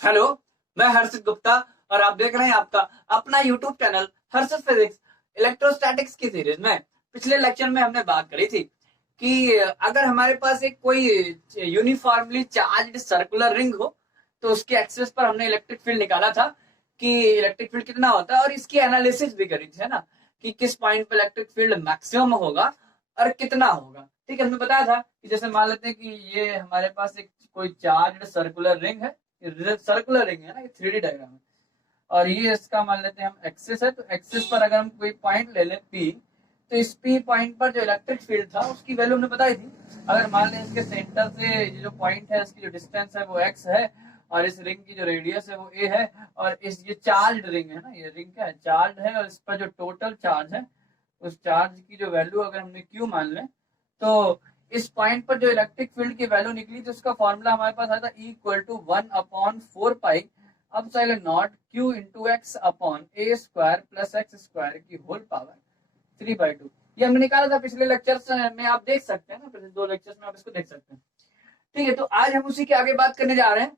Hello, मैं हर्षित गुप्ता और आप देख रहे हैं आपका अपना यूट्यूब चैनल हर्षित फिजिक्स इलेक्ट्रोस्टैटिक्स की सीरीज में। पिछले लेक्चर में हमने बात करी थी कि अगर हमारे पास एक कोई यूनिफॉर्मली चार्ज्ड सर्कुलर रिंग हो तो उसके एक्सेस पर हमने इलेक्ट्रिक फील्ड निकाला था कि इलेक्ट्रिक फील्ड कितना होता है, और इसकी एनालिसिस भी करी थी, है ना, कि किस पॉइंट पर इलेक्ट्रिक फील्ड मैक्सिमम होगा और कितना होगा। ठीक है, हमने बताया था कि जैसे मान लेते हैं कि ये हमारे पास एक कोई चार्ज्ड सर्कुलर रिंग है, सर्कुलर रिंग है ना, ये 3D डायग्राम है, और ये इसका मान लेते हैं हम एक्सिस है। तो एक्सिस पर अगर हम कोई पॉइंट ले लें पी, तो इस पी पॉइंट पर जो इलेक्ट्रिक फील्ड था उसकी वैल्यू हमने बताई थी। अगर मान लें इसके सेंटर से जो पॉइंट है इसकी जो डिस्टेंस है वो एक्स है, और इस रिंग की जो रेडियस है वो ए है, और इस ये चार्ज रिंग है ना, ये रिंग क्या है, चार्ज है, और इस पर जो टोटल चार्ज है उस चार्ज की जो वैल्यू अगर हमने क्यू मान लें, तो इस पॉइंट पर जो इलेक्ट्रिक फील्ड की वैल्यू निकली तो उसका फॉर्मूला हमारे पास आया था E equal to 1/4 pi epsilon naught Q into x upon a square plus x square की होल पावर 3/2। ये हमने निकाला था पिछले लेक्चर्स में, आप देख सकते हैं ना, पिछले 2 लेक्चर्स में आप इसको देख सकते हैं। ठीक है, तो आज हम उसी के आगे बात करने जा रहे हैं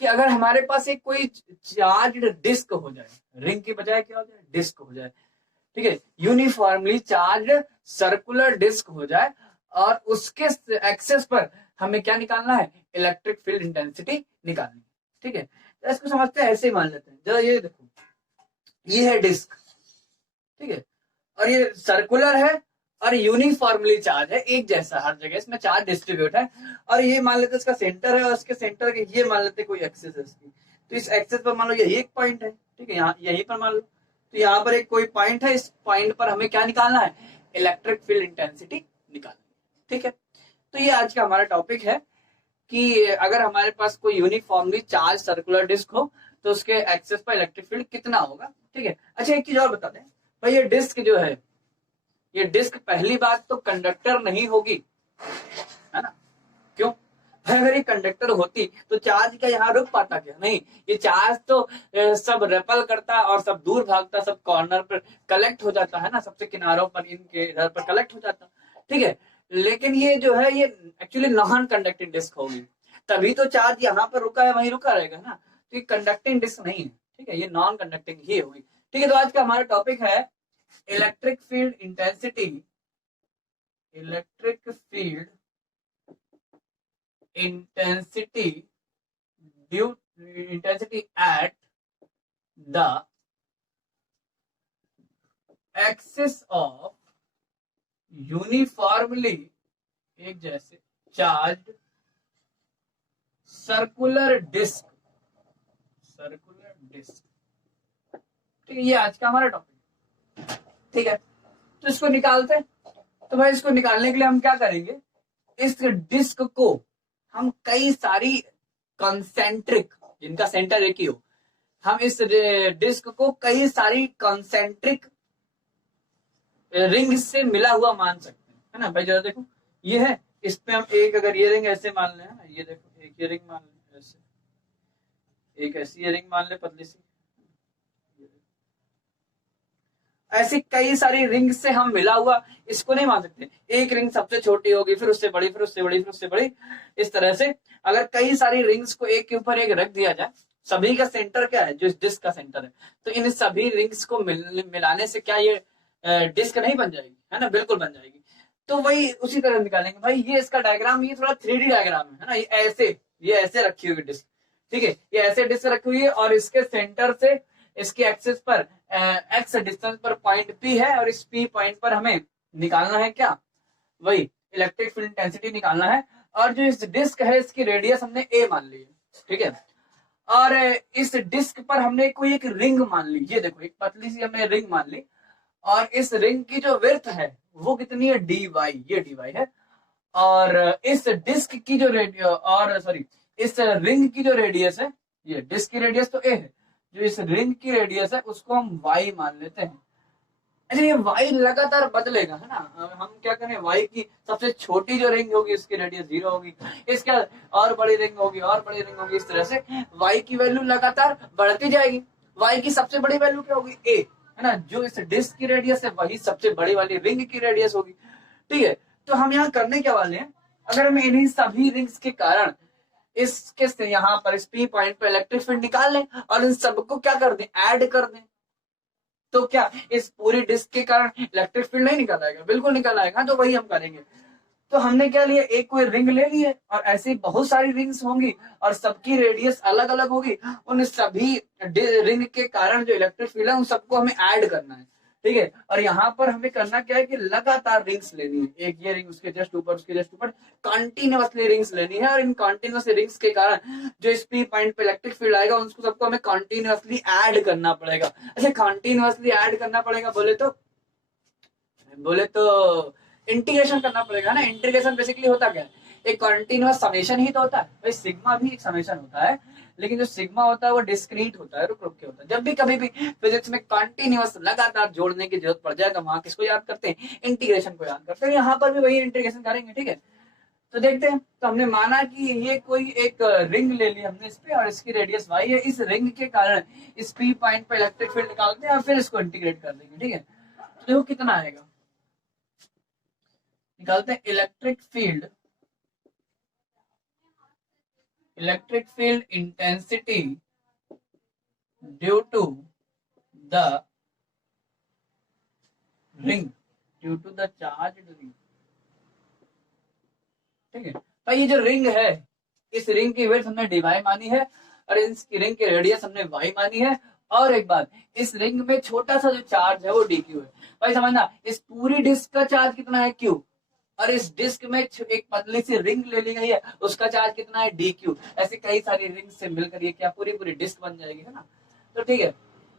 कि अगर हमारे पास एक कोई चार्ज्ड डिस्क हो जाए, रिंग की बजाय क्या हो जाए, डिस्क हो जाए। ठीक है, यूनिफॉर्मली चार्ज्ड सर्कुलर डिस्क हो जाए और उसके एक्सेस पर हमें क्या निकालना है, इलेक्ट्रिक फील्ड इंटेंसिटी निकालनी है। ठीक है, तो इसको समझते हैं, ऐसे ही मान लेते हैं। जरा ये देखो, ये है डिस्क, ठीक है, और ये सर्कुलर है और यूनिफॉर्मली चार्ज है, एक जैसा हर जगह इसमें चार्ज डिस्ट्रीब्यूट है। और ये मान लेते हैं इसका सेंटर है, और इसके सेंटर के ये मान लेते हैं कोई एक्सिस है इसकी, तो इस एक्सिस पर मान लो यही एक पॉइंट है। ठीक है, यहाँ यहीं पर मान लो, तो यहाँ पर एक कोई पॉइंट है, इस पॉइंट पर हमें क्या निकालना है, इलेक्ट्रिक फील्ड इंटेंसिटी निकालनी है। ठीक है, तो ये आज का हमारा टॉपिक है कि अगर हमारे पास कोई यूनिफॉर्मली चार्ज सर्कुलर डिस्क हो तो उसके एक्सेस पर इलेक्ट्रिक फील्ड कितना होगा। ठीक है, अच्छा एक चीज और बता दें भाई, ये डिस्क जो है, ये डिस्क पहली बात तो कंडक्टर नहीं होगी, है ना। क्यों भाई, अगर ये कंडक्टर होती तो चार्ज क्या यहाँ रुक पाता क्या, नहीं, ये चार्ज तो सब रेपल करता और सब दूर भागता, सब कॉर्नर पर कलेक्ट हो जाता है ना, सबसे किनारों पर इनके इधर पर कलेक्ट हो जाता। ठीक है, लेकिन ये जो है ये एक्चुअली नॉन कंडक्टिंग डिस्क होगी, तभी तो चार्ज यहाँ पर रुका है वहीं रुका रहेगा ना, तो ये कंडक्टिंग डिस्क नहीं है। ठीक है, ये नॉन कंडक्टिंग ही होगी। ठीक है, तो आज का हमारा टॉपिक है electric field intensity, electric field intensity due intensity at the axis of uniformly, एक जैसे charge circular disc, circular disc. ठीक है, ये आज का हमारा टॉपिक। ठीक है, तो इसको निकालते हैं। तो भाई इसको निकालने के लिए हम क्या करेंगे, इस डिस्क को हम कई सारी कंसेंट्रिक, जिनका सेंटर एक ही हो, हम इस डिस्क को कई सारी कंसेंट्रिक रिंग से मिला हुआ मान सकते हैं, है ना भाई। जरा देखो, ये है, इस पे हम एक, अगर ये रिंग ऐसे मान लें, है ना, ये देखो एक ये रिंग मान लें ऐसे, एक ऐसी ये रिंग मान ले पतली सी, ऐसी कई सारी रिंग से हम मिला हुआ इसको नहीं मान सकते। एक रिंग सबसे छोटी होगी, फिर उससे बड़ी, फिर उससे बड़ी, फिर उससे बड़ी, इस तरह से अगर कई सारी रिंग्स को एक के ऊपर एक रख दिया जाए, सभी का सेंटर क्या है, जो इस डिस्क का सेंटर है, तो इन सभी रिंग्स को मिलाने से क्या ये डिस्क नहीं बन जाएगी, है ना, बिल्कुल बन जाएगी। तो वही उसी तरह निकालेंगे भाई। ये इसका डायग्राम, ये थोड़ा 3D डायग्राम है ना, ये ऐसे रखी हुई डिस्क। ठीक है, ये ऐसे डिस्क रखी हुई है और इसके सेंटर से इसके एक्सिस पर एक्स डिस्टेंस पर पॉइंट पी है, और इस पी पॉइंट पर हमें निकालना है क्या, वही इलेक्ट्रिक फील्ड इंटेंसिटी निकालना है। और जो इस डिस्क है इसकी रेडियस हमने ए मान ली है। ठीक है, और इस डिस्क पर हमने कोई एक रिंग मान ली, ये देखो एक पतली सी हमने रिंग मान ली, और इस रिंग की जो विड्थ है वो कितनी है, डी वाई, ये डी वाई है। और इस डिस्क की जो इस रिंग की जो रेडियस है, ये डिस्क की रेडियस तो ए है, जो इस रिंग की रेडियस है उसको हम y मान लेते हैं। अच्छा, ये y लगातार बदलेगा, है ना, हम क्या करें, y की सबसे छोटी जो रिंग होगी उसकी रेडियस 0 होगी, इसका और बड़ी रिंग होगी और बड़ी रिंग होगी, इस तरह से y की वैल्यू लगातार बढ़ती जाएगी। y की सबसे बड़ी वैल्यू क्या होगी, a, है ना, जो इस डिस्क की रेडियस है वही सबसे बड़ी वाली रिंग की रेडियस होगी। ठीक है, तो हम यहाँ करने क्या वाले हैं, अगर हम इन्हीं सभी रिंग्स के कारण इसके से यहाँ पर इस पी पॉइंट पे इलेक्ट्रिक फील्ड निकाल लें और इन सबको क्या कर दें, ऐड कर दें। तो क्या इस पूरी डिस्क के कारण इलेक्ट्रिक फील्ड नहीं निकल आएगा? बिल्कुल निकल आएगा। तो वही हम करेंगे। तो हमने क्या लिया, एक कोई रिंग ले ली है और ऐसी बहुत सारी रिंग्स होंगी और सबकी रेडियस अलग अलग होगी। उन सभी रिंग के कारण जो इलेक्ट्रिक फील्ड है उन सबको हमें ऐड करना है, ठीक है। और यहाँ पर हमें करना क्या है कि लगातार रिंग्स लेनी है, एक ये रिंग उसके जस्ट ऊपर, उसके जस्ट ऊपर, कंटिन्यूअसली रिंग्स लेनी है। और इन कंटिन्यूअस रिंग्स के कारण जो इस पी पॉइंट पे इलेक्ट्रिक फील्ड आएगा उसको सबको हमें कंटिन्यूअसली ऐड करना पड़ेगा। अच्छा, कंटिन्यूअसली ऐड करना पड़ेगा बोले तो इंटीग्रेशन करना पड़ेगा ना। इंटीग्रेशन बेसिकली होता क्या है, एक कंटीन्यूअस समेशन ही तो होता है भाई। सिग्मा भी एक समेशन होता है, लेकिन जो सिग्मा होता है वो डिस्क्रीट होता है, रुक रुक के होता है। जब भी कभी भी फिजिक्स में कंटीन्यूअस लगातार जोड़ने की जरूरत पड़ जाएगा, वहां किसको याद करते हैं, इंटीग्रेशन को याद करते हैं। यहाँ पर भी वही इंटीग्रेशन करेंगे, ठीक है। तो देखते हैं। तो हमने माना कि ये कोई एक रिंग ले ली हमने इस पे और इसकी रेडियस y है। इस रिंग के कारण इस पी पॉइंट पे इलेक्ट्रिक फील्ड निकालते हैं और फिर इसको इंटीग्रेट कर देंगे, ठीक है। तो देखो कितना आएगा, निकालते हैं। Electric field intensity due to the ring, due to the charge ring, ठीक है भाई। ये जो रिंग है, इस रिंग की विड्थ हमने dy मानी है और इस रिंग की रेडियस हमने y मानी है। और एक बात, इस रिंग में छोटा सा जो चार्ज है वो dq है भाई। समझना, इस पूरी डिस्क का चार्ज कितना है, q, और इस डिस्क में एक पतली सी रिंग ले ली गई है, उसका चार्ज कितना है, dq। ऐसे कई सारी रिंग से मिलकर ये क्या पूरी पूरी डिस्क बन जाएगी, है ना। तो ठीक है,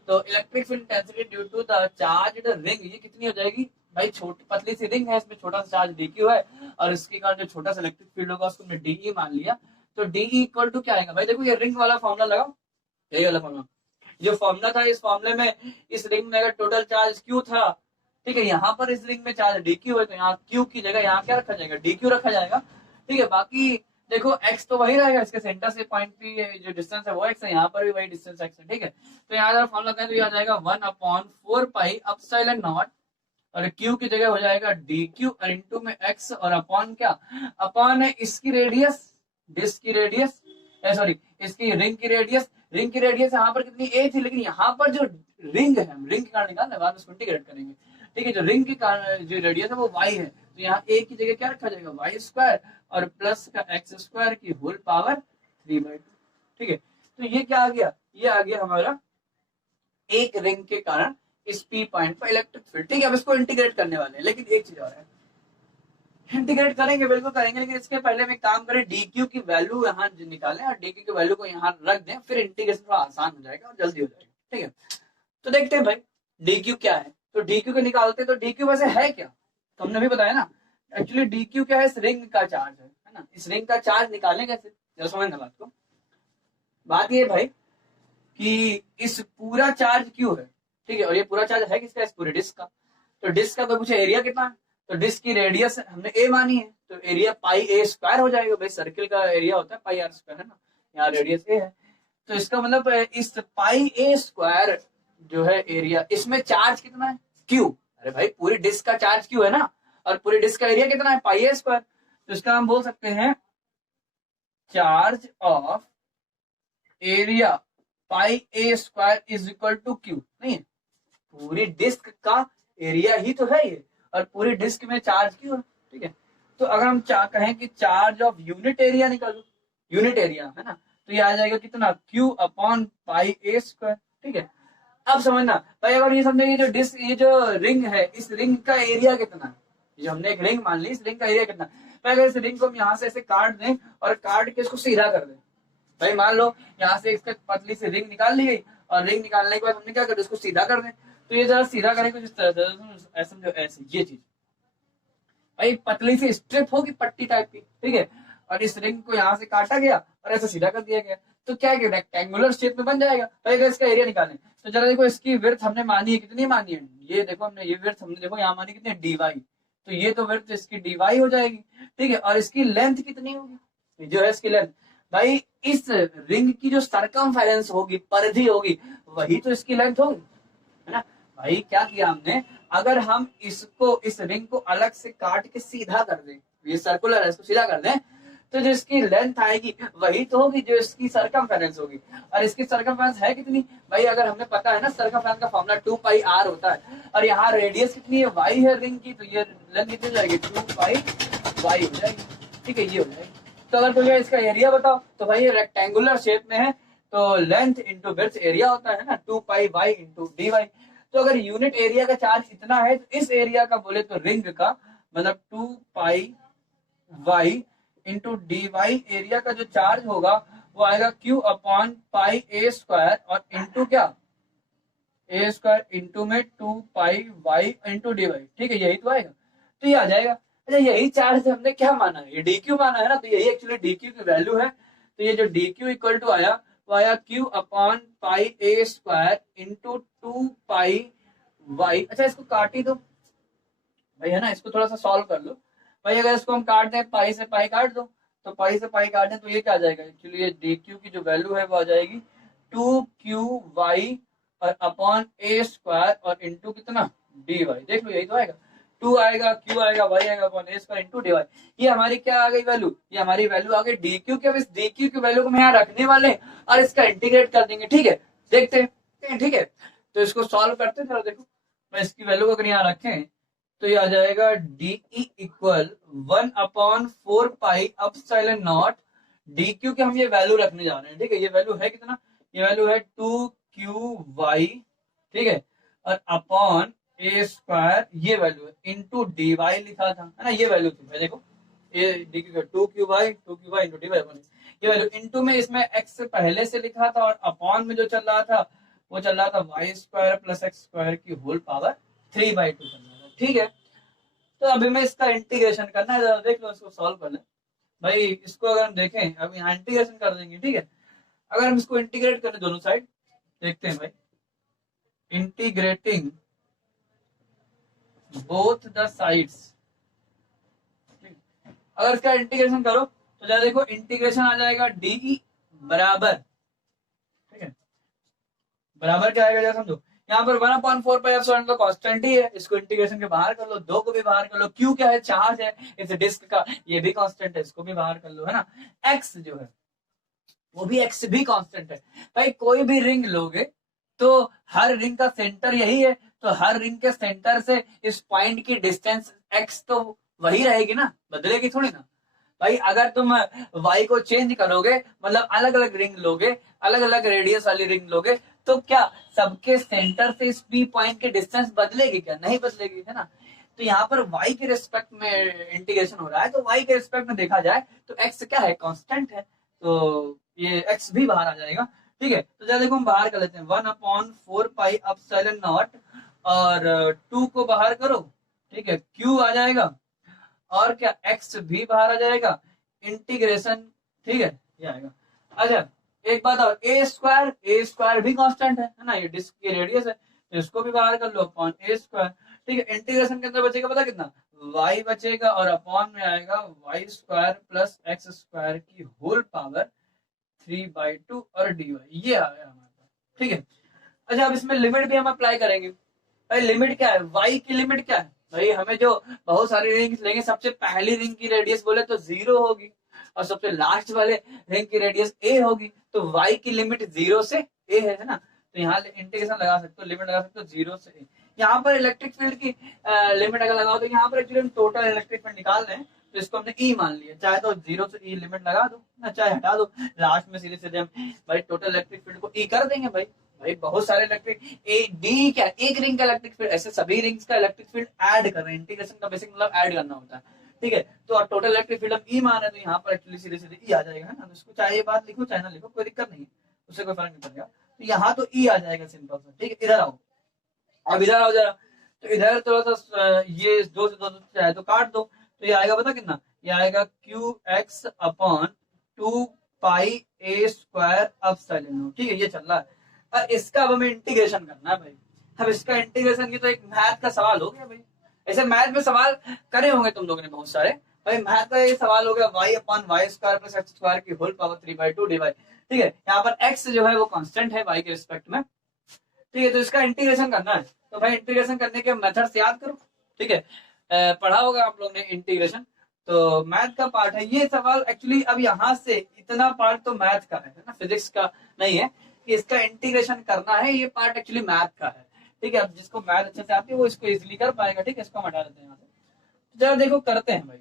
तो electric field intensity due to the charged ring, ये कितनी हो जाएगी भाई, छोटी पतली सी रिंग है, इसमें छोटा सा चार्ज dq है और इसके कारण जो छोटा सा इलेक्ट्रिक फील्ड होगा उसको हमने de मान लिया। तो de इक्वल टू क्या आएगा भाई, देखो ये रिंग वाला फॉर्मूला लगाओ, यही वाला फॉर्मूला जो फॉर्मूला था। इस फॉर्मूले में इस रिंग में अगर टोटल चार्ज q था, ठीक है, यहाँ पर इस रिंग में चार्ज dq है, तो यहाँ q की जगह यहाँ क्या रखा जाएगा, dq रखा जाएगा, ठीक है। बाकी देखो x तो वही रहेगा, इसके सेंटर से पॉइंट की जो डिस्टेंस है वो x है, यहाँ पर भी वही डिस्टेंस x है, ठीक है। तो यहाँ अगर फॉर्मूला करें तो ये आ जाएगा 1/4 पाई एप्सिलॉन नॉट, और q की जगह हो जाएगा dq और इनटू में x, और अपॉन क्या, अपॉन है इसकी रेडियस, डिस्क की रेडियस, सॉरी इसकी रिंग की रेडियस। रिंग की रेडियस यहाँ पर कितनी a थी, लेकिन यहाँ पर जो रिंग है, हम रिंग के कारण निकालना है, बाद में उसको इंटीग्रेट करेंगे, ठीक है। जो रिंग के कारण जो रेडियस है वो y है, तो यहाँ a की जगह क्या रखा जाएगा, y स्क्वायर और प्लस का x स्क्वायर की होल पावर 3/2, ठीक है। तो ये क्या आ गया, ये आ गया हमारा एक रिंग के कारण इस पी पॉइंट पर इलेक्ट्रिक फील्ड, ठीक है। अब इसको इंटीग्रेट करने वाले हैं, लेकिन एक चीज और है, इंटीग्रेट करेंगे, बिल्कुल करेंगे, लेकिन इसके पहले हम एक काम करें, dq की वैल्यू यहाँ निकालें और dq की वैल्यू को यहाँ रख दें, फिर इंटीग्रेशन थोड़ा आसान हो जाएगा और जल्दी हो जाएगा, ठीक है। तो देखते हैं भाई dq क्या है। तो dq को निकालते, तो dq वैसे है क्या, तो हमने भी बताया ना, एक्चुअली dq क्या है, इस रिंग का चार्ज है ना। इस रिंग का चार्ज निकालें कैसे, जरा समझना बात को। बात ये भाई कि इस पूरा चार्ज क्यों है, ठीक है, और ये पूरा चार्ज है किसका, इस पूरे डिस्क का। तो डिस्क का कोई पूछे एरिया कितना है, तो डिस्क की रेडियस हमने a मानी है, तो एरिया पाई a स्क्वायर हो जाएगा भाई। सर्किल का एरिया होता है पाई r स्क्वायर, है ना, यहाँ रेडियस a है, तो इसका मतलब इस पाई a स्क्वायर जो है एरिया, इसमें चार्ज कितना है, q। अरे भाई पूरी डिस्क का चार्ज q है ना, और पूरी डिस्क का एरिया कितना है, पाई a स्क्वायर। तो इसका हम बोल सकते हैं charge of area pi a square is equal to q, नहीं है, पूरी डिस्क का एरिया ही तो है ये, और पूरी डिस्क में चार्ज क्यों है, ठीक है। तो अगर हम कहें कि चार्ज ऑफ यूनिट एरिया निकालो, यूनिट एरिया है ना, तो ये आ जाएगा कितना, q upon pi a square, ठीक है। अब समझना भाई, अगर ये समझे जो डिस्क, ये जो रिंग है, इस रिंग का एरिया कितना है, जो हमने एक रिंग मान ली, इस रिंग का एरिया कितना, अगर इस रिंग को हम यहाँ से ऐसे काट दें और काट के इसको सीधा कर दें, भाई मान लो यहाँ से इसका पतली सी रिंग निकाल ली गई, और रिंग निकालने के बाद हमने क्या कर, इसको सीधा कर दें, तो ये जरा सीधा करेंगे जिस तरह से, ऐसे जो ऐसे ये चीज भाई पतली सी स्ट्रिप होगी पट्टी टाइप की, ठीक है, और इस रिंग को यहाँ से काटा गया और ऐसे सीधा कर दिया गया, तो क्या है, रेक्टेंगुलर शेप में बन जाएगा। भाई अगर इसका एरिया निकालें तो जरा देखो, इसकी विड्थ हमने मानी है, कितनी मानी है, ये देखो हमने ये विड्थ हमने देखो यहाँ मानी कितनी है, dy, तो ये तो विड्थ इसकी dy हो जाएगी, ठीक है। और इसकी लेंथ कितनी होगी, जो है इसकी लेंथ, भाई इस रिंग की जो सरकमफेरेंस होगी, परिधि होगी, वही तो इसकी लेंथ होगी, है ना। भाई क्या किया हमने, अगर हम इसको, इस रिंग को अलग से काट के सीधा कर दें, ये सर्कुलर है, इसको सीधा कर दें, तो जो इसकी लेंथ आएगी वही तो होगी जो इसकी सरकमफेरेंस होगी। और इसकी सरकमफेरेंस है कितनी भाई, अगर हमें पता है ना सरकमफेरेंस का फॉर्मूला 2 पाई r होता है, और यहाँ रेडियस कितनी है y है रिंग की, तो ये लेंथ कितनी हो जाएगी 2 पाई y हो जाएगी। ठीक है, ये हो जाएगी। तो अगर तुझे इसका एरिया बताओ तो भाई ये रेक्टेंगुलर शेप में है, तो लेंथ इंटू विड्थ एरिया होता है ना 2 pi y into d Y. तो अगर यूनिट एरिया का चार्ज इतना है तो इस एरिया का बोले तो रिंग का मतलब 2 pi y into d y area का जो चार्ज होगा वो आएगा q upon pi a square और इंटू क्या a स्क्वायर इंटू में 2 pi y into d y. ठीक है, यही तो आएगा, तो ये आ जाएगा। अच्छा, यही चार्ज हमने क्या माना है, ये dq माना है ना, तो यही एक्चुअली dq की वैल्यू है। तो ये जो dq इक्वल टू आया वो आया q upon pi a square into 2 pi y। अच्छा, इसको काट ही दो भाई, है ना, इसको थोड़ा सा सॉल्व कर लो भाई। अगर इसको हम काट दें, पाई से पाई काट दो, तो पाई से पाई काट दें तो ये क्या आ जाएगा, एक्चुअली ये dq की जो वैल्यू है वो आ जाएगी 2qy और अपॉन a स्क्वायर और इंटू कितना dy। देख लो, यही तो आएगा, 2 आएगा, q आएगा, y आएगा upon a square into dy। ये हमारी क्या आ गई वैल्यू, ये हमारी वैल्यू आ गई dq की। अब इस dq की वैल्यू को हम यहाँ रखने वाले हैं और इसका इंटीग्रेट कर देंगे। ठीक है, देखते हैं। ठीक है, तो इसको सॉल्व करते हैं। चलो देखो, मैं इसकी वैल्यू को अगर यहाँ रखें तो ये आ जाएगा DE equal 1 upon 4 pi epsilon not DQ के हम ये वैल्यू रखने जा रहे हैं। ठीक है, ये वैल्यू है कितना, ये वैल्यू है 2QY। ठीक है, और अपॉन a स्क्वायर ये वैल्यू है इंटू dy लिखा था, है ना, ये वैल्यू थी। देखो ये DQ का 2QY इंटू dy, ये वैल्यू इंटू में इसमें x पहले से लिखा था और अपॉन में जो चल रहा था वो चल रहा था y square plus x square की होल पावर 3/2 चल रहा था। ठीक है, तो अभी मैं इसका इंटीग्रेशन करना है, देख लो, इसको सॉल्व कर ले भाई। इसको अगर हम देखें, अब यहाँ इंटीग्रेशन कर देंगे। ठीक है, अगर हम इसको इंटीग्रेट करें दोनों साइड, देखते हैं भाई, इंटीग्रेटिंग बोथ द साइड्स। अगर इसका इंटीग्रेशन करो तो जरा देखो, इंटीग्रेशन आ जाएगा डी बराबर, ठीक है, बराबर क्या आएगा जरा समझो, यहाँ पर 1/4 पाई एप्सिलॉन तो कांस्टेंट ही है, इसको इंटीग्रेशन के बाहर कर लो, 2 को भी बाहर कर लो, क्यू क्या है, चार्ज है इस डिस्क का, ये भी कांस्टेंट है, इसको भी बाहर कर लो, है ना। एक्स जो है वो भी एक्स भी कांस्टेंट है भाई। कोई भी रिंग लोगे तो हर रिंग का सेंटर यही है, तो हर रिंग के सेंटर से इस पॉइंट की डिस्टेंस एक्स तो वही रहेगी ना, बदलेगी थोड़ी ना भाई। अगर तुम y को चेंज करोगे, मतलब अलग अलग रिंग लोगे, अलग अलग रेडियस वाली रिंग लोगे, तो क्या सबके सेंटर से इस P पॉइंट की डिस्टेंस बदलेगी क्या, नहीं बदलेगी, है ना। तो यहाँ पर y के रिस्पेक्ट में इंटीग्रेशन हो रहा है, तो y के रिस्पेक्ट में देखा जाए तो x क्या है, कांस्टेंट है, तो ये x भी बाहर आ जाएगा। ठीक है, तो जरा देखो हम बाहर कर लेते हैं, 1/4 पाई एप्सिलॉन नॉट और 2 को बाहर करो। ठीक है, q आ जाएगा और क्या x भी बाहर आ जाएगा, इंटीग्रेशन। ठीक है, ये आएगा। अच्छा, एक बात और, ए स्क्वायर भी कांस्टेंट है ना, ये डिस्क की रेडियस है, तो इसको भी बाहर कर लो अपॉन a स्क्वायर। ठीक है, इंटीग्रेशन के अंदर बचेगा पता कितना, y बचेगा और अपॉन में आएगा y square plus x square की होल पावर 3/2 और dy, ये आ गया हमारे पास। ठीक है, अच्छा, अब इसमें लिमिट भी हम अप्लाई करेंगे भाई। लिमिट क्या है, y की लिमिट क्या है भाई, हमें जो बहुत सारी रिंग्स लेंगे, सबसे पहली रिंग की रेडियस बोले तो 0 होगी और सबसे लास्ट वाले रिंग की रेडियस a होगी, तो y की लिमिट 0 से a है ना। तो यहाँ इंटीग्रेशन लगा सकते हो, लिमिट लगा सकते हो 0 से a। यहाँ पर इलेक्ट्रिक फील्ड की लिमिट अगर लगाओ तो यहाँ पर एक्चुअली हम टोटल इलेक्ट्रिक फील्ड निकाल रहे हैं, तो इसको हमने E मान लिया, चाहे तो 0 से E लिमिट लगा दो ना, चाहे हटा दो, लास्ट में सीधे सीधे हम भाई टोटल इलेक्ट्रिक फील्ड को E कर देंगे भाई। भाई बहुत सारे इलेक्ट्रिक डी क्या, एक रिंग का इलेक्ट्रिक फील्ड, ऐसे सभी रिंग्स का इलेक्ट्रिक फील्ड ऐड कर रहे हैं। इंटीग्रेशन का बेसिक मतलब ऐड करना होता है। ठीक है, तो टोटल इलेक्ट्रिक फील्ड हम ई मान रहे हैं, तो यहाँ पर एक्चुअली सीधे सीधे ई आ जाएगा, है ना। तो इसको चाहे ये बात लिखो चाहे ना लिखो, कोई दिक्कत नहीं है, उससे कोई फर्क नहीं पड़ेगा। तो यहाँ तो ई आ जाएगा सिंपल सा। ठीक है, इधर आओ, अब इधर आओ जरा, तो इधर थोड़ा सा ये 2 से 2 चाहे तो काट दो, तो ये आएगा पता कितना, ये आएगा QX upon 2 pi a square epsilon not. ठीक है, ये चल रहा है। और इसका अब हमें इंटीग्रेशन करना है भाई। अब इसका इंटीग्रेशन की तो एक मैथ का सवाल हो गया भाई। ऐसे मैथ में सवाल करे होंगे तुम लोगों ने बहुत सारे भाई। मैथ का ये सवाल हो गया y upon y square plus x square की होल पावर 3/2 dy। ठीक है, यहाँ पर x जो है वो कांस्टेंट है y के रिस्पेक्ट में। ठीक है, तो इसका इंटीग्रेशन करना है, तो भाई इंटीग्रेशन करने के मेथड्स याद करो। ठीक है, पढ़ा होगा आप लोगों ने इंटीग्रेशन। तो मैथ का पार्ट है ये सवाल एक्चुअली। अब यहाँ से इतना पार्ट तो मैथ का है ना, फिजिक्स का नहीं है कि इसका इंटीग्रेशन करना है, ये पार्ट एक्चुअली मैथ का है। ठीक है, अब जिसको मैथ अच्छे से आती है वो इसको इजिली कर पाएगा। ठीक है, इसको हम हटा देते हैं यहाँ से। जरा देखो करते हैं भाई,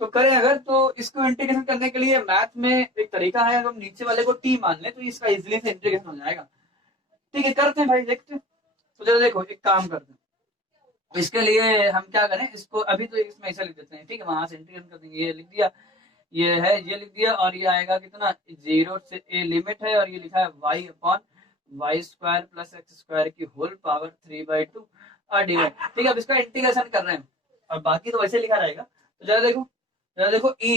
तो करें अगर तो इसको इंटीग्रेशन करने के लिए मैथ में एक तरीका है, अगर हम नीचे वाले को टी मान लें तो इसका इजिली से इंटीग्रेशन हो जाएगा। ठीक है, करते हैं भाई, देखते हैं। तो जरा देखो एक काम करते हैं, इसके लिए हम क्या करें, इसको अभी तो इसमें ऐसा लिख देते हैं। ठीक है, वहां से इंटीग्रेशन कर देंगे, ये लिख दिया, ये है, ये लिख दिया, और ये आएगा कितना, 0 से a लिमिट है, और ये लिखा है y upon y square plus x square की होल पावर 3/2 और डिवाइड। ठीक है, अब इसका इंटीग्रेशन कर रहे हैं और बाकी तो वैसे लिखा रहेगा। तो जरा देखो ई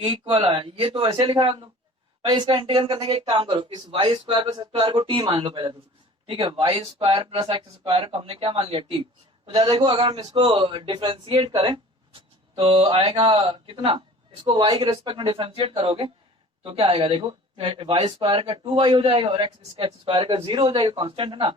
इक्वल आया, ये तो वैसे लिखा रहा भाई। इसका इंटीग्रेशन करने का एक काम करो, इस y square plus x square को टी मान लो पहले तो। ठीक है, y square plus x square को हमने क्या मान लिया, टी। तो जरा देखो अगर हम इसको डिफ्रेंशिएट करें तो आएगा कितना, इसको y के रेस्पेक्ट में डिफरेंशिएट करोगे तो क्या आएगा, देखो वाई स्क्वायर का 2y हो जाएगा और एक्स स्क्वायर का 0 हो जाएगा, कांस्टेंट है ना,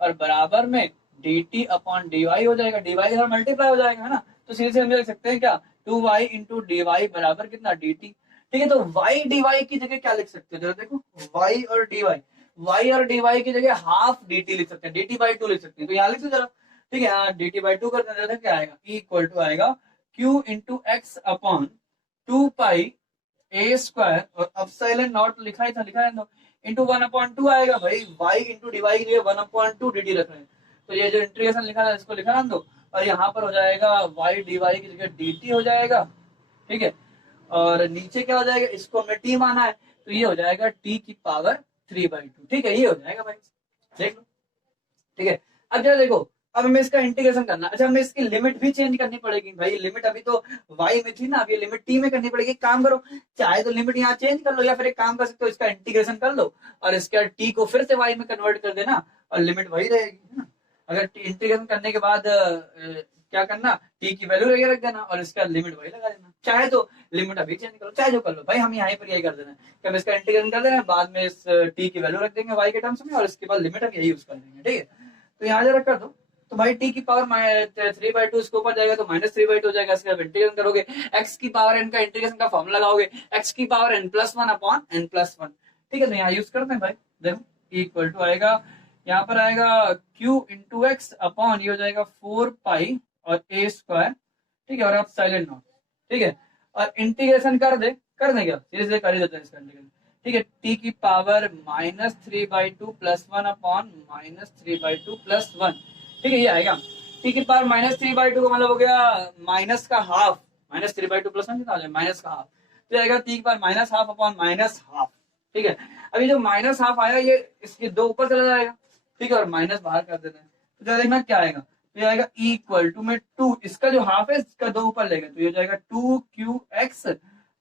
और बराबर में dt अपॉन dy हो जाएगा, dy के साथ मल्टीप्लाई हो जाएगा, है ना। तो सीधे से हम लिख सकते हैं क्या, 2y इंटू dy बराबर कितना, dt। ठीक है, तो y dy की जगह क्या लिख सकते हैं, जरा देखो y और dy की जगह हाफ dt लिख सकते हैं, dt/2 लिख सकते हैं। तो यहाँ लिख दो जरा। ठीक है, हाँ dt/2 कर देते हैं, क्या आएगा, इक्वल टू आएगा q into x upon 2 pi a square, और अपसाइलन नॉट लिखा ही था, लिखा है इंटू 1/2 आएगा भाई, y इंटू डिवाई के लिए 1/2 dt रख रहे हैं। तो ये जो इंटीग्रेशन लिखा था इसको लिखा दो, और यहाँ पर हो जाएगा y dy की जगह dt हो जाएगा। ठीक है, और नीचे क्या हो जाएगा, इसको हमने t माना है तो ये हो जाएगा t की पावर 3/2। ठीक है, ये हो जाएगा भाई, देख लो। ठीक है, अब जरा देखो, अब हमें इसका इंटीग्रेशन करना। अच्छा, हमें इसकी लिमिट भी चेंज करनी पड़ेगी भाई, लिमिट अभी तो y में थी ना, अब ये लिमिट t में करनी पड़ेगी। काम करो, चाहे तो लिमिट यहाँ चेंज कर लो, या फिर एक काम कर सकते हो, इसका इंटीग्रेशन कर लो और इसका t को फिर से y में कन्वर्ट कर देना और लिमिट वही रहेगी, है ना। अगर इंटीग्रेशन करने के बाद क्या करना, t की वैल्यू वगैरह रख देना और इसका लिमिट वही लगा देना। चाहे तो लिमिट अभी चेंज करो, चाहे जो कर लो भाई, हम यहाँ पर यही कर देना कि हम इसका इंटीग्रेशन कर देना, बाद में इस t की वैल्यू रख देंगे y के टर्म्स में, और इसके बाद लिमिट हम यही यूज कर देंगे। ठीक है, तो यहाँ जरा कर दो, तो भाई t की पावर 3/2 इसके ऊपर जाएगा तो -3/2 हो जाएगा। इसका इंटीग्रेशन करोगे, x की पावर n का इंटीग्रेशन का फॉर्मूला लगाओगे, x की पावर n+1 अपॉन n+1। ठीक है, तो यहाँ यूज करते हैं भाई, देखो इक्वल टू आएगा, यहाँ पर आएगा q इंटू एक्स अपॉन ये हो जाएगा 4 पाई और a स्क्वायर। ठीक है, और अब साइलेंट नॉट। ठीक है, और इंटीग्रेशन कर दे क्या, सीधे से कर ही देते हैं इसका इंटीग्रेशन। ठीक है, t की पावर -3/2 +1 अपॉन -3/2 +1। ठीक है, ये आएगा t की पावर -3/2 का मतलब हो गया माइनस का हाफ, -3/2 +1 कितना हो जाएगा, माइनस का हाफ। तो आएगा t की पावर -हाफ अपॉन -हाफ। ठीक है, अभी जो -हाफ आया ये इसके दो ऊपर चला जाएगा। ठीक है, और माइनस बाहर कर देते हैं, तो देखना क्या आएगा, तो ये आएगा इक्वल टू में 2, इसका जो हाफ है इसका दो ऊपर लेगा तो ये जाएगा 2qx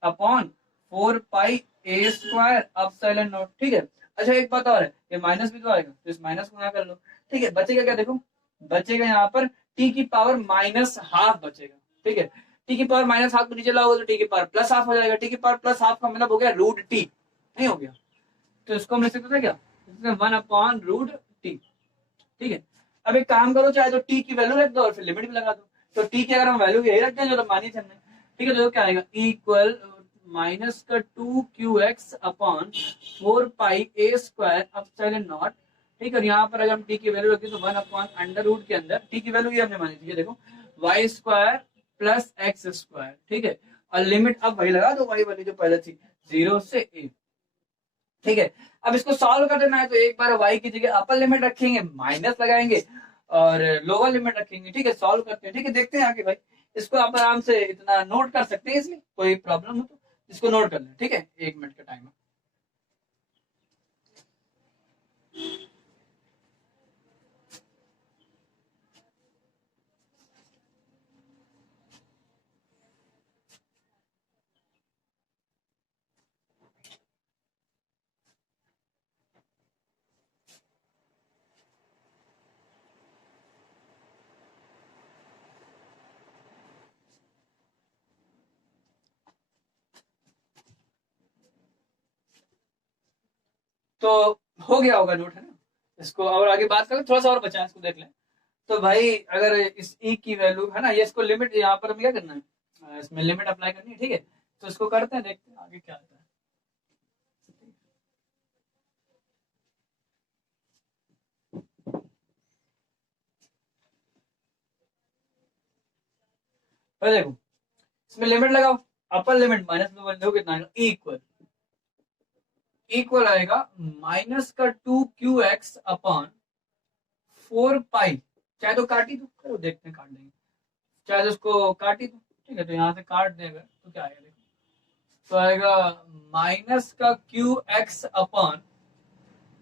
upon 4 pi a square epsilon not. ठीक है, अच्छा एक बात और है, ये माइनस भी तो आएगा तो इस माइनस को ना कर लो। ठीक है, बचेगा क्या, देखो बचेगा यहाँ पर t की पावर -हाफ बचेगा। ठीक है, t की पावर -हाफ को नीचे लाओगे तो t की पावर +हाफ हो जाएगा, t की पावर +हाफ का मतलब हो गया √t, नहीं हो गया, तो इसको हम लिख सकते थे क्या, 1/√t। ठीक है, अब एक काम करो, चाहे तो t की वैल्यू रख दो और फिर लिमिट भी लगा दो, तो t की अगर हम वैल्यू यही रख दें जो मानी थी हमने। ठीक है, तो क्या आएगा, इक्वल माइनस का 2qx upon 4 pi a square epsilon not. ठीक है, और यहाँ पर अगर हम t की वैल्यू रखें तो 1/√रूट के अंदर t की वैल्यू ये हमने मानी थी, देखो y square plus x square. ठीक है, और लिमिट अब वही लगा दो y वाली जो पहले थी 0 से a। ठीक है, अब इसको सॉल्व कर देना है तो एक बार y की जगह अपर लिमिट रखेंगे, माइनस लगाएंगे और लोअर लिमिट रखेंगे। ठीक है, सॉल्व करते हैं। ठीक है, देखते हैं आगे भाई, इसको आप आराम से इतना नोट कर सकते हैं, इसमें कोई प्रॉब्लम हो तो इसको नोट कर लें। ठीक है, 1 मिनट का टाइम है। तो हो गया होगा नोट, है ना। इसको और आगे बात करें, थोड़ा सा और बचा है, इसको देख लें। तो भाई अगर इस e की वैल्यू है ना, ये इसको लिमिट यहाँ पर हमें क्या करना है, इसमें लिमिट अप्लाई करनी है, ठीक है। तो इसको करते हैं, देखते हैं आगे क्या आता है। तो देखो इसमें लिमिट लगाओ, अपर लिमिट माइनस में बन कितना आएगा, इक्वल इक्वल आएगा माइनस का 2qx अपॉन 4 पाई, चाहे तो काट ही दो, करो देखते हैं काट देंगे, चाहे तो उसको काट ही दो, ठीक है। तो यहाँ से काट देगा तो क्या आएगा, देखो तो आएगा माइनस का qx upon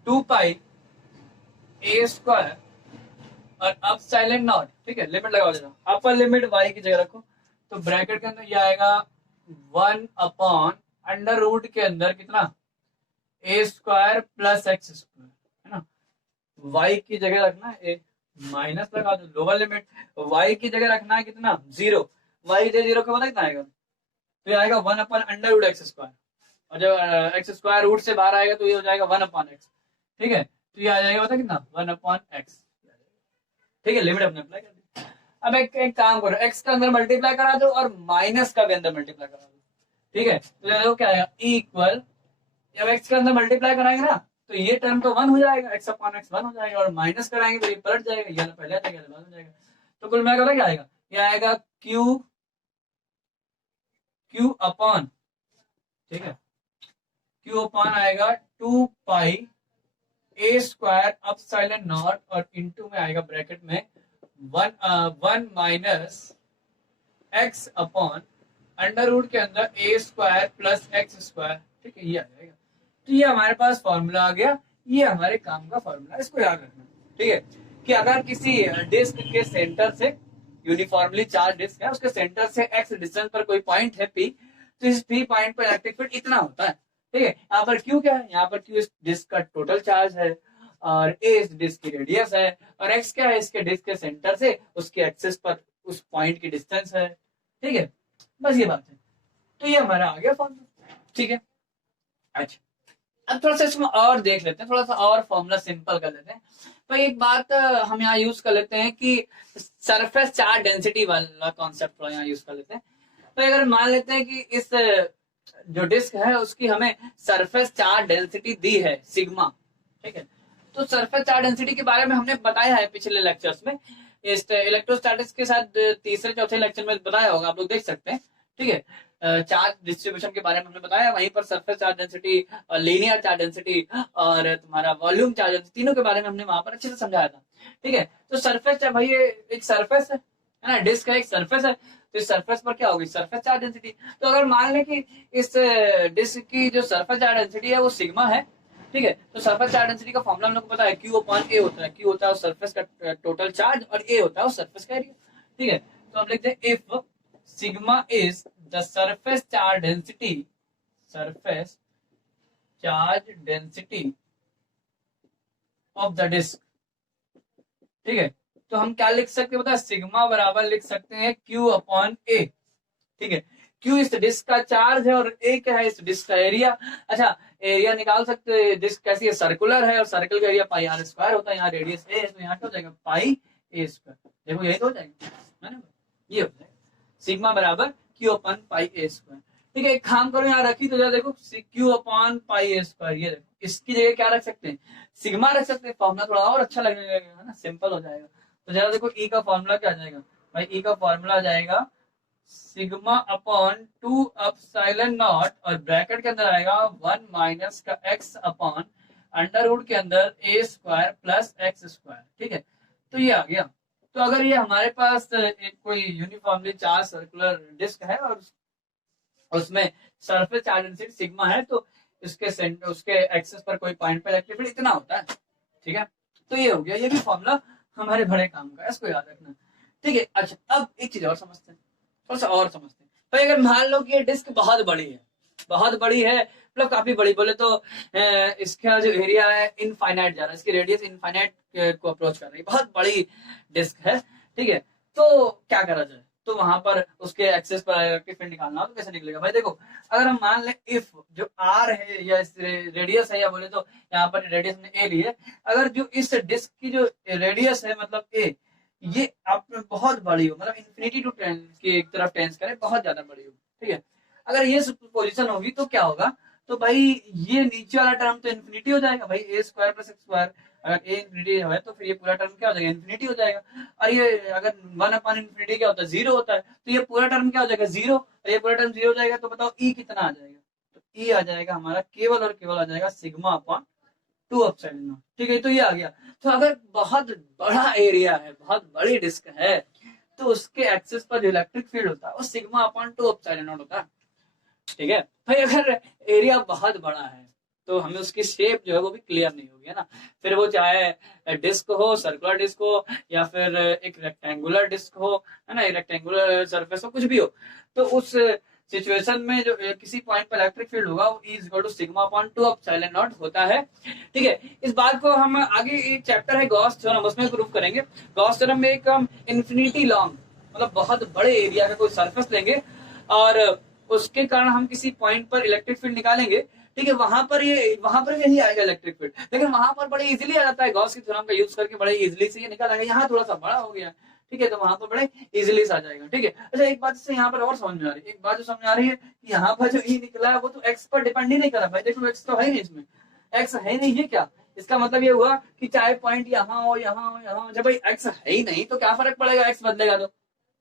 2 pi a square और अब साइलेंट नॉट, ठीक है। लिमिट लगाओ देना, अपर लिमिट y की जगह रखो, तो ब्रैकेट के अंदर ये आएगा 1 अपॉन अंडर रूट के अंदर कितना, ए स्क्वायर प्लस एक्स स्क्वायर, है ना। y की जगह रखना है ए, माइनस लगा दो, लोअर लिमिट y की जगह रखना है कितना, 0, y की जगह 0 का मतलब कितना आएगा, तो ये आएगा 1 upon under root x square, और जब एक्स स्क्वायर रूट से बाहर आएगा तो ये हो जाएगा 1 अपॉन एक्स, ठीक है। तो ये आ जाएगा पता कितना, 1 अपॉन एक्स, ठीक है। लिमिट अपने अप्लाई कर दी। अब एक काम करो, x का अंदर मल्टीप्लाई करा दो और माइनस का भी अंदर मल्टीप्लाई करा दो, ठीक है। तो देखो क्या आएगा, इक्वल, जब x के अंदर मल्टीप्लाई कराएंगे ना तो ये टर्म तो 1 हो जाएगा, x अपॉन x 1 हो जाएगा, और माइनस कराएंगे तो ये पलट जाएगा, ये पहले आ जाएगा बाद हो जाएगा। तो कुल मिलाकर क्या आएगा, ये आएगा q अपॉन, ठीक है, q अपॉन आएगा 2 पाई ए स्क्वायर अब साइलेंट नॉट और इनटू में आएगा ब्रैकेट में 1 minus x upon under root के अंदर a square plus x square, ठीक है। ये आ जाएगा, तो ये हमारे पास फॉर्मूला आ गया, ये हमारे काम का फॉर्मूला, इसको याद रखना, ठीक है। कि अगर किसी डिस्क के सेंटर से, यूनिफॉर्मली चार्ज डिस्क है, उसके सेंटर से एक्स डिस्टेंस पर कोई पॉइंट है पी, तो इस पी पॉइंट पर इलेक्ट्रिक फील्ड इतना होता है, ठीक है। यहाँ पर क्यू क्या है, यहाँ पर क्यू इस डिस्क का टोटल चार्ज है, और ए इस डिस्क की रेडियस है, और एक्स क्या है, इसके डिस्क के सेंटर से उसके एक्सिस पर उस पॉइंट की डिस्टेंस है, ठीक है। बस ये बात है, तो ये हमारा आ गया फॉर्मूला, ठीक है। अच्छा अब थोड़ा सा इसमें और देख लेते हैं, थोड़ा सा और फॉर्मूला सिंपल कर लेते हैं। तो एक बात हम यहाँ यूज कर लेते हैं कि सरफेस चार्ज डेंसिटी वाला कॉन्सेप्ट थोड़ा यहाँ यूज कर लेते हैं। तो अगर मान लेते हैं कि इस जो डिस्क है उसकी हमें सरफेस चार्ज डेंसिटी दी है सिग्मा, ठीक है। तो सरफेस चार्ज डेंसिटी के बारे में हमने बताया है पिछले लेक्चर्स में, इस इलेक्ट्रोस्टैटिक्स के साथ तीसरे चौथे लेक्चर में बताया होगा, आप लोग देख सकते हैं, ठीक है। चार्ज डिस्ट्रीब्यूशन के बारे में हमने बताया, वहीं पर सरफेस चार्ज डेंसिटी और लीनियर चार्ज डेंसिटी और तुम्हारा वॉल्यूम चार्ज डेंसिटी, तीनों के बारे में हमने वहां पर अच्छे से समझाया था, ठीक है। तो सरफेस भाई ये एक सरफेस है ना, डिस्क का एक सरफेस है, तो इस सरफेस पर क्या होगी, सरफेस चार्ज डेंसिटी। तो अगर मान लें कि इस डिस्क की जो सरफेस चार्ज डेंसिटी है वो सिग्मा है, ठीक है। तो सरफेस चार्ज डेंसिटी का फॉर्मूला हम लोग को पता है, क्यू अपॉन ए होता है, क्यू होता है उस सरफेस का टोटल चार्ज और ए होता है उस सरफेस का एरिया, ठीक है। तो हम लिखते हैं if sigma is the surface charge density, surface charge density of the disc, ठीक है। तो हम क्या लिख सकते हैं बता, सिग्मा बराबर लिख सकते हैं क्यू अपॉन ए, ठीक है। क्यू इस डिस्क का चार्ज है और ए क्या है, इस डिस्क का एरिया। अच्छा एरिया निकाल सकते हैं, डिस्क कैसी है, सर्कुलर है, और सर्कल का एरिया पाई आर स्क्वायर होता है, यहाँ रेडियस ए है तो यहाँ क्या हो जाएगा, पाई ए स्क्वायर, देखो यही तो हो जाएगा, है ना, ये हो जाएगा सिग्मा बराबर Q upon pi a square, ठीक है। एक काम करो यहाँ रखी तो देखो Q upon pi a square, ये देखो इसकी जगह क्या रख सकते हैं, सिग्मा रख सकते हैं, फॉर्मूला थोड़ा और अच्छा लगने लगेगा, है ना, सिंपल हो जाएगा। तो जरा देखो ई का फॉर्मूला क्या आ जाएगा भाई, ई का फॉर्मूला आ जाएगा सिग्मा अपॉन 2 एप्सिलॉन नॉट और ब्रैकेट के अंदर आएगा 1 माइनस का एक्स अपॉन अंडर रूट के अंदर a square plus x square, ठीक है। तो ये आ गया। तो अगर ये हमारे पास एक कोई यूनिफॉर्मली चार्ज सर्कुलर डिस्क है और उसमें सरफेस चार्ज डेंसिटी सिग्मा है, तो उसके एक्सेस पर कोई पॉइंट पे इलेक्ट्रिक फील्ड इतना होता है, ठीक है। तो ये हो गया, ये भी फॉर्मूला हमारे बड़े काम का है, इसको याद रखना, ठीक है। अच्छा अब एक चीज और समझते हैं, थोड़ा सा और समझते हैं। तो अगर मान लो कि ये डिस्क बहुत बड़ी है, बहुत बड़ी है, मतलब काफी बड़ी, बोले तो इसका जो एरिया है इनफाइनाइट जा रहा है, इसकी रेडियस इनफाइनाइट को अप्रोच कर रही है, बहुत बड़ी डिस्क है, ठीक है। तो क्या करा जाए, तो वहां पर उसके एक्सेस पर इलेक्ट्रिक फील्ड निकालना हो तो कैसे निकलेगा भाई, देखो अगर हम मान लें इफ जो आर है या रेडियस है, या बोले तो यहाँ पर रेडियस में ए ली है, अगर जो इस डिस्क की जो रेडियस है मतलब ए, ये आप बहुत बड़ी हो, मतलब इन्फिनिटी टू टेन की एक तरफ टेंस करे, बहुत ज्यादा बड़ी हो, ठीक है। अगर ये पोजीशन होगी तो क्या होगा, तो भाई ये नीचे वाला टर्म तो इन्फिनिटी हो जाएगा भाई, ए स्क्वायर प्लस एक्स स्क्वायर, अगर ए इन्फिनिटी है तो फिर ये पूरा टर्म क्या हो जाएगा, इन्फिनिटी हो जाएगा। और ये अगर वन अपॉन इन्फिनिटी क्या होता है, जीरो होता है, तो ये पूरा टर्म क्या हो जाएगा, जीरो, और ये पूरा टर्म जीरो हो जाएगा, तो बताओ ई कितना आ जाएगा, तो ई आ जाएगा हमारा केवल और केवल आ जाएगा sigma upon to upside not, ठीक है। तो ये आ गया। तो अगर बहुत बड़ा एरिया है, बहुत बड़ी डिस्क है, तो उसके एक्सिस पर जो इलेक्ट्रिक फील्ड होता है वो sigma upon to upside not होता है, ठीक है भाई। अगर एरिया बहुत बड़ा है तो हमें उसकी शेप जो है वो भी क्लियर नहीं होगी, है ना। फिर वो चाहे डिस्क हो, सर्कुलर डिस्क हो, या फिर एक रेक्टेंगुलर डिस्क हो, है ना, रेक्टेंगुलर सरफेस हो, कुछ भी हो, तो उस सिचुएशन में जो किसी पॉइंट पर इलेक्ट्रिक फील्ड होगा वो is equal to sigma upon two epsilon naught होता है, ठीक है। इस बात को हम आगे एक चैप्टर है गॉस थ्योरम, उसमें प्रूव करेंगे। गॉस थ्योरम में एक हम इन्फिनिटी लॉन्ग, मतलब बहुत बड़े एरिया का कोई सरफेस लेंगे और उसके कारण हम किसी पॉइंट पर इलेक्ट्रिक फील्ड निकालेंगे, ठीक है। वहां पर यही आएगा इलेक्ट्रिक फील्ड, लेकिन वहां पर बड़े इजीली आ जाता है, गॉस की थ्योरम का यूज करके बड़े इजीली से ये निकल आएगा। यहाँ थोड़ा सा बड़ा हो गया, ठीक है, तो वहां पर बड़े इजीली से आ जाएगा, ठीक है। अच्छा, एक बात इससे यहाँ पर और समझ में आ रही है, एक बात जो समझ में आ रही है कि यहाँ पर जो ई निकला है वो तो एक्स पर डिपेंड ही नहीं कर रहा भाई, देखो एक्स तो है नहीं इसमें, एक्स है नहीं, है क्या, इसका मतलब ये हुआ कि चाहे पॉइंट यहाँ हो, यहाँ हो, यहाँ हो, जब भाई एक्स है ही नहीं तो क्या फर्क पड़ेगा, एक्स बदलेगा तो,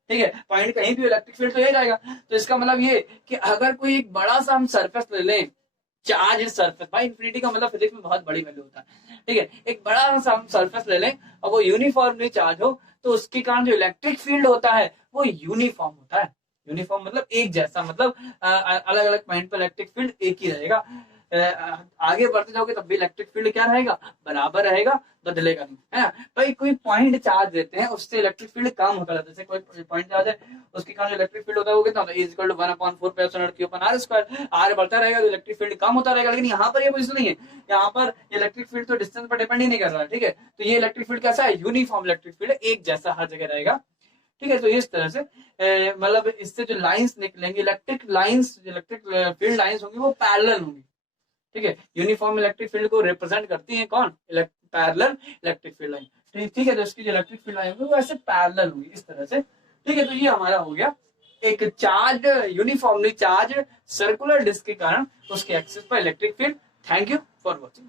ठीक है। पॉइंट कहीं भी इलेक्ट्रिक फील्ड तो यही रहेगा। तो इसका मतलब ये कि अगर कोई एक बड़ा सा हम सरफेस ले लें, चार्ज सरफेस, भाई इन्फिनिटी का मतलब फिजिक्स में बहुत बड़ी वैल्यू होता है, ठीक है। एक बड़ा सा हम सरफेस ले लें और वो यूनिफॉर्मली चार्ज हो, तो उसके कारण जो इलेक्ट्रिक फील्ड होता है वो यूनिफॉर्म होता है। यूनिफॉर्म मतलब एक जैसा, मतलब अलग अलग पॉइंट पर इलेक्ट्रिक फील्ड एक ही रहेगा। आगे बढ़ते जाओगे तब भी इलेक्ट्रिक फील्ड क्या रहेगा, बराबर रहेगा, बदलेगा नहीं, है ना। भाई कोई पॉइंट चार्ज देते हैं उससे इलेक्ट्रिक फील्ड कम होता रहता है, जैसे कोई पॉइंट चार्ज है उसके कारण जो इलेक्ट्रिक फील्ड होता है वो कितना होता है, इज इक्वल टू 1/4 आर बढ़ता रहेगा तो इलेक्ट्रिक फील्ड कम होता रहेगा। लेकिन यहाँ पर ये कुछ नहीं है, यहाँ पर इलेक्ट्रिक फील्ड तो डिस्टेंस पर डिपेंड ही नहीं कर रहा है, ठीक है। तो ये इलेक्ट्रिक फील्ड कैसा है, यूनिफॉर्म इलेक्ट्रिक फील्ड, एक जैसा हर जगह रहेगा, ठीक है। तो इस तरह से मतलब इससे जो लाइंस निकलेंगे, इलेक्ट्रिक फील्ड लाइंस होंगी वो पैरेलल होंगी, ठीक है। यूनिफॉर्म इलेक्ट्रिक फील्ड को रिप्रेजेंट करती है कौन, पैरेलल इलेक्ट्रिक फील्ड लाइन, ठीक है। तो इसकी जो इलेक्ट्रिक फील्ड लाइन होगी वो ऐसे पैरेलल होगी इस तरह से, ठीक है। तो ये हमारा हो गया एक charge, uniformly charge circular disc के कारण उसके एक्सिस पर electric field. Thank you for watching.